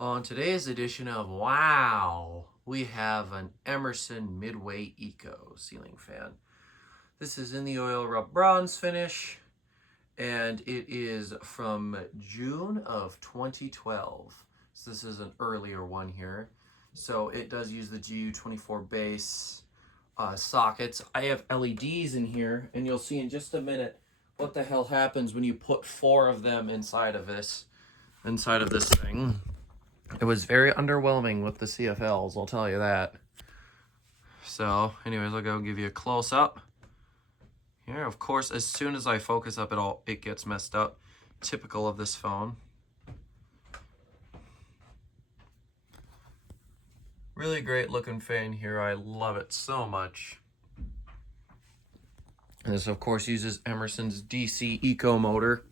On today's edition of Wow, we have an Emerson Midway Eco ceiling fan. This is in the oil rub bronze finish, and it is from June of 2012. So this is an earlier one here. So it does use the GU24 base sockets. I have LEDs in here, and you'll see in just a minute what the hell happens when you put 4 of them inside of this thing. It was very underwhelming with the CFLs, I'll tell you that. So, anyways, I'll go give you a close-up. Here, of course, as soon as I focus up at all, it gets messed up. Typical of this phone. Really great looking fan here. I love it so much. And this, of course, uses Emerson's DC Eco motor.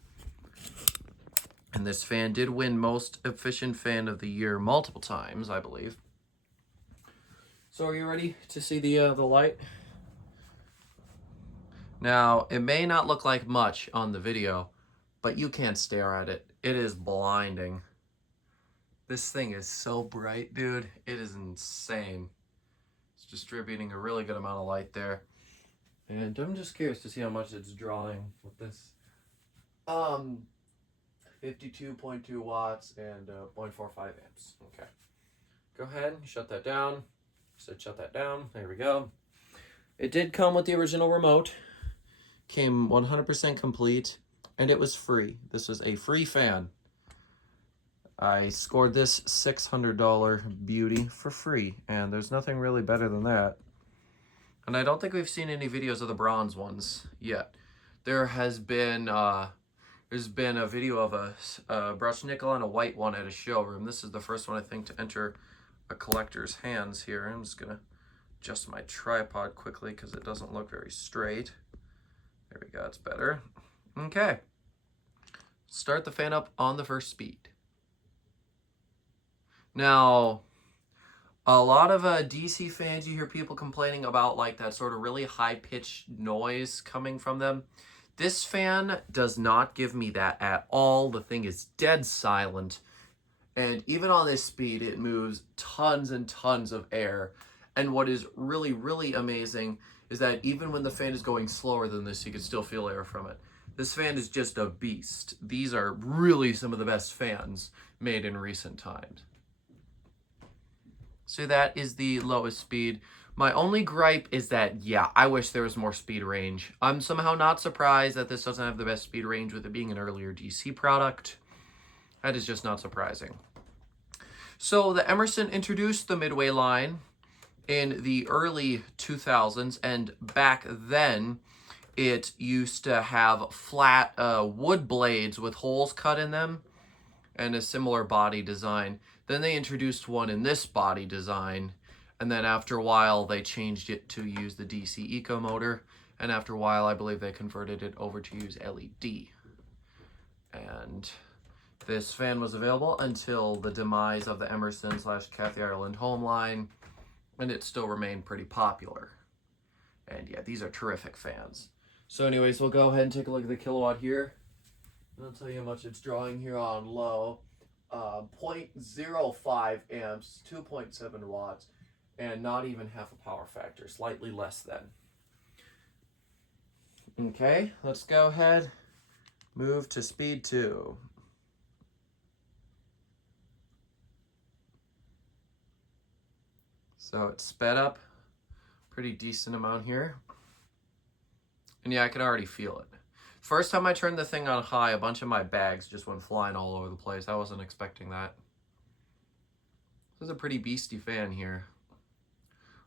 And this fan did win Most Efficient Fan of the Year multiple times, I believe. So are you ready to see the light? Now, it may not look like much on the video, but you can't stare at it. It is blinding. This thing is so bright, dude. It is insane. It's distributing a really good amount of light there. And I'm just curious to see how much it's drawing with this. 52.2 watts and 0.45 amps. Okay. Go ahead, shut that down. Said shut that down. There we go. It did come with the original remote. Came 100% complete, and it was free. This was a free fan. I scored this $600 beauty for free, and there's nothing really better than that. And I don't think we've seen any videos of the bronze ones yet. There's been a video of a brushed nickel and a white one at a showroom. This is the first one, I think, to enter a collector's hands here. I'm just going to adjust my tripod quickly because it doesn't look very straight. There we go, it's better. Okay. Start the fan up on the first speed. Now, a lot of DC fans, you hear people complaining about like that sort of really high-pitched noise coming from them. This fan does not give me that at all. The thing is dead silent. And even on this speed, it moves tons and tons of air. And what is really, really amazing is that even when the fan is going slower than this, you can still feel air from it. This fan is just a beast. These are really some of the best fans made in recent times. So that is the lowest speed. My only gripe is that, yeah, I wish there was more speed range. I'm somehow not surprised that this doesn't have the best speed range with it being an earlier DC product. That is just not surprising. So the Emerson introduced the Midway line in the early 2000s, and back then it used to have flat wood blades with holes cut in them and a similar body design. Then they introduced one in this body design, and then after a while they changed it to use the DC Eco motor, and after a while I believe they converted it over to use LED. And this fan was available until the demise of the Emerson / Kathy Ireland home line, and it still remained pretty popular. And yeah, these are terrific fans. So anyways, we'll go ahead and take a look at the kilowatt here. And I'll tell you how much it's drawing here on low. 0.05 amps, 2.7 watts, and not even half a power factor, slightly less than. Okay, let's go ahead, move to speed 2. So it's sped up pretty decent amount here. And yeah, I can already feel it. First time I turned the thing on high, a bunch of my bags just went flying all over the place. I wasn't expecting that. This is a pretty beastie fan here.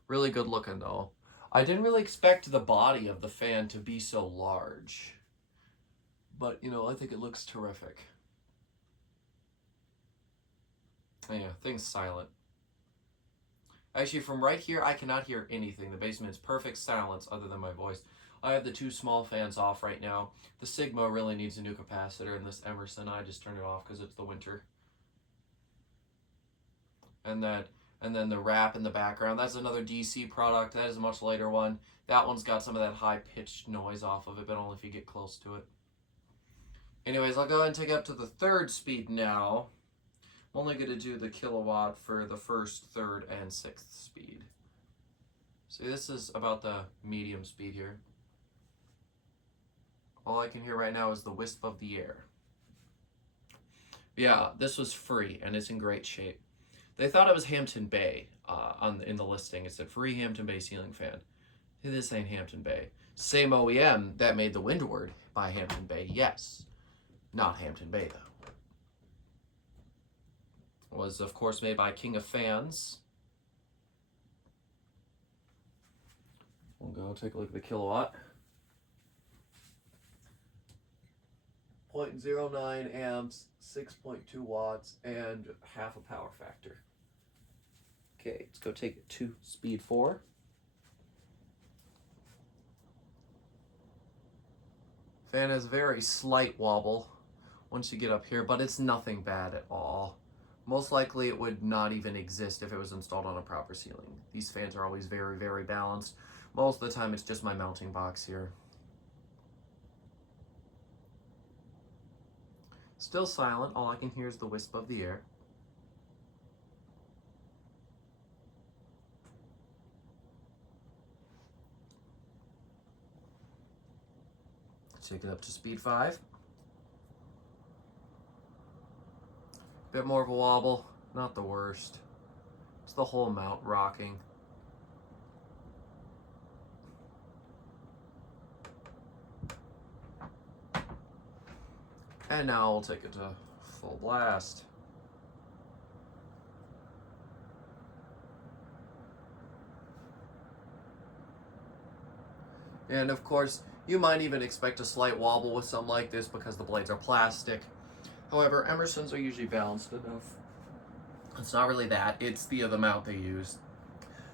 Really good looking though. I didn't really expect the body of the fan to be so large. But, you know, I think it looks terrific. And yeah, thing's silent. Actually, from right here, I cannot hear anything. The basement is perfect silence other than my voice. I have the 2 small fans off right now. The Sigma really needs a new capacitor, and this Emerson, I just turned it off because it's the winter. And then the wrap in the background, that's another DC product. That is a much later one. That one's got some of that high-pitched noise off of it, but only if you get close to it. Anyways, I'll go ahead and take it up to the 3rd speed now. I'm only going to do the kilowatt for the first, third, and sixth speed. See, this is about the medium speed here. All I can hear right now is the wisp of the air. Yeah, this was free, and it's in great shape. They thought it was Hampton Bay in the listing. It said free Hampton Bay ceiling fan. This ain't Hampton Bay. Same OEM that made the Windward by Hampton Bay, yes. Not Hampton Bay, though. It was, of course, made by King of Fans. We'll go take a look at the kilowatt. 0.09 amps, 6.2 watts, and half a power factor. Okay, let's go take it to speed 4. Fan has very slight wobble once you get up here, but it's nothing bad at all. Most likely it would not even exist if it was installed on a proper ceiling. These fans are always very, very balanced. Most of the time it's just my mounting box here. Still silent, all I can hear is the wisp of the air. Take it up to speed 5. Bit more of a wobble, not the worst. It's the whole mount rocking. And now we'll take it to full blast. And of course, you might even expect a slight wobble with something like this because the blades are plastic. However, Emersons are usually balanced enough. It's not really that, it's the mount they use.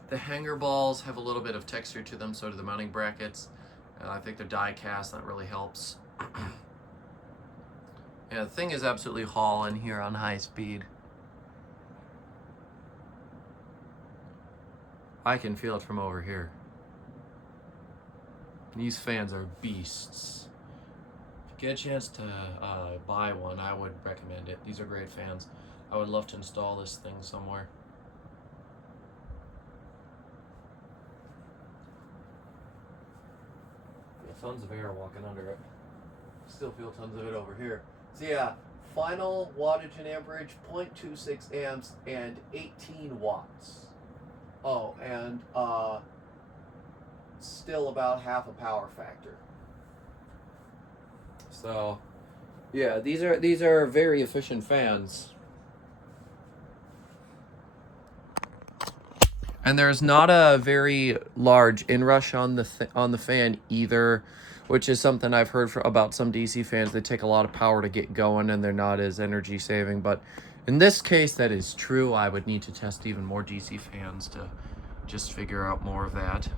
The hanger balls have a little bit of texture to them, so do the mounting brackets. And I think they're die cast, that really helps. Yeah, the thing is absolutely hauling here on high speed. I can feel it from over here. These fans are beasts. If you get a chance to buy one, I would recommend it. These are great fans. I would love to install this thing somewhere. Feel tons of air walking under it. Still feel tons of it over here. So yeah, final wattage and amperage, 0.26 amps and 18 watts. Oh, and still about half a power factor. So yeah, these are very efficient fans. And there's not a very large inrush on the fan either, which is something I've heard about some DC fans. They take a lot of power to get going and they're not as energy saving. But in this case, that is true. I would need to test even more DC fans to just figure out more of that.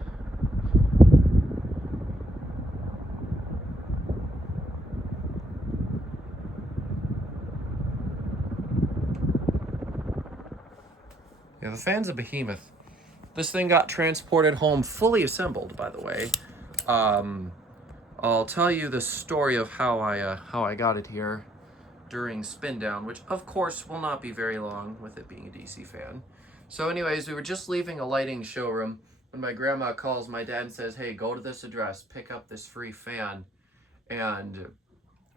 Yeah, the fan's a behemoth. This thing got transported home fully assembled, by the way. I'll tell you the story of how I got it here during spin down, which of course will not be very long with it being a DC fan. So anyways, we were just leaving a lighting showroom when my grandma calls my dad and says, hey, go to this address, pick up this free fan. And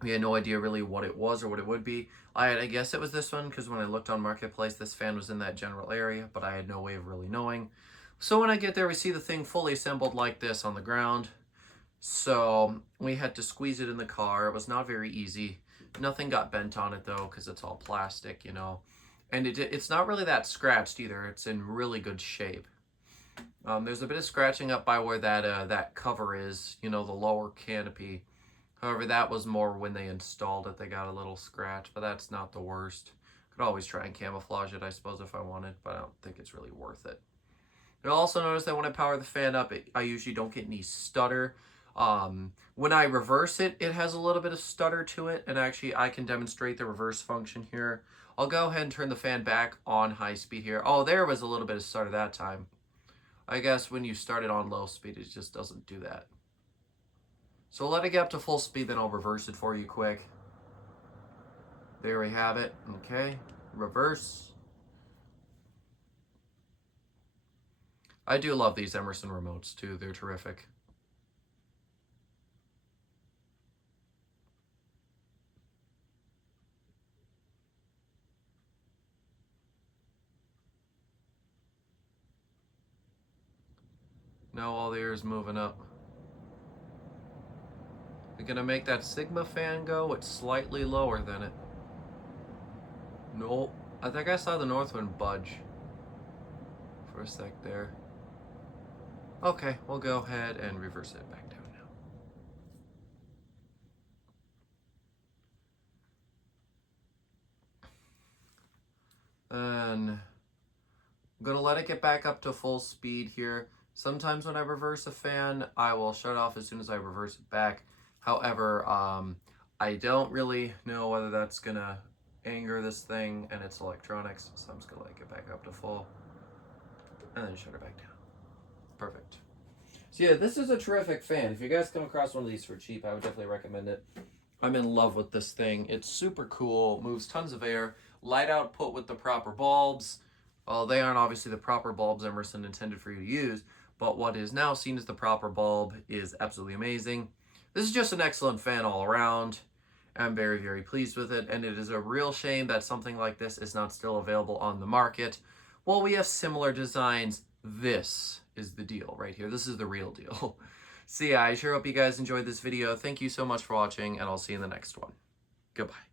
we had no idea really what it was or what it would be. I guess it was this one because when I looked on Marketplace, this fan was in that general area, but I had no way of really knowing. So when I get there, we see the thing fully assembled like this on the ground. So we had to squeeze it in the car. It was not very easy. Nothing got bent on it though, because it's all plastic, you know. And it's not really that scratched either. It's in really good shape. There's a bit of scratching up by where that cover is, you know, the lower canopy. However, that was more when they installed it. They got a little scratch, but that's not the worst. Could always try and camouflage it, I suppose, if I wanted, but I don't think it's really worth it. You'll also notice that when I power the fan up, I usually don't get any stutter. When I reverse it, it has a little bit of stutter to it, and actually I can demonstrate the reverse function here. I'll go ahead and turn the fan back on high speed here. Oh, there was a little bit of stutter that time. I guess when you start it on low speed, it just doesn't do that. So let it get up to full speed, then I'll reverse it for you quick. There we have it, okay. reverse. I do love these Emerson remotes too. They're terrific. Now all the air is moving up. We're gonna make that Sigma fan go. It's slightly lower than it. Nope. I think I saw the north wind budge for a sec there. Okay, we'll go ahead and reverse it back down now. And I'm gonna let it get back up to full speed here. Sometimes when I reverse a fan, I will shut off as soon as I reverse it back. However, I don't really know whether that's gonna anger this thing and its electronics, so I'm just gonna let it get back up to full and then shut it back down. Perfect. So yeah, this is a terrific fan. If you guys come across one of these for cheap, I would definitely recommend it. I'm in love with this thing. It's super cool, moves tons of air, light output with the proper bulbs. Well, they aren't obviously the proper bulbs Emerson intended for you to use, but what is now seen as the proper bulb is absolutely amazing. This is just an excellent fan all around. I'm very, very pleased with it, and it is a real shame that something like this is not still available on the market. While we have similar designs, this is the deal right here. This is the real deal. So yeah, I sure hope you guys enjoyed this video. Thank you so much for watching, and I'll see you in the next one. Goodbye.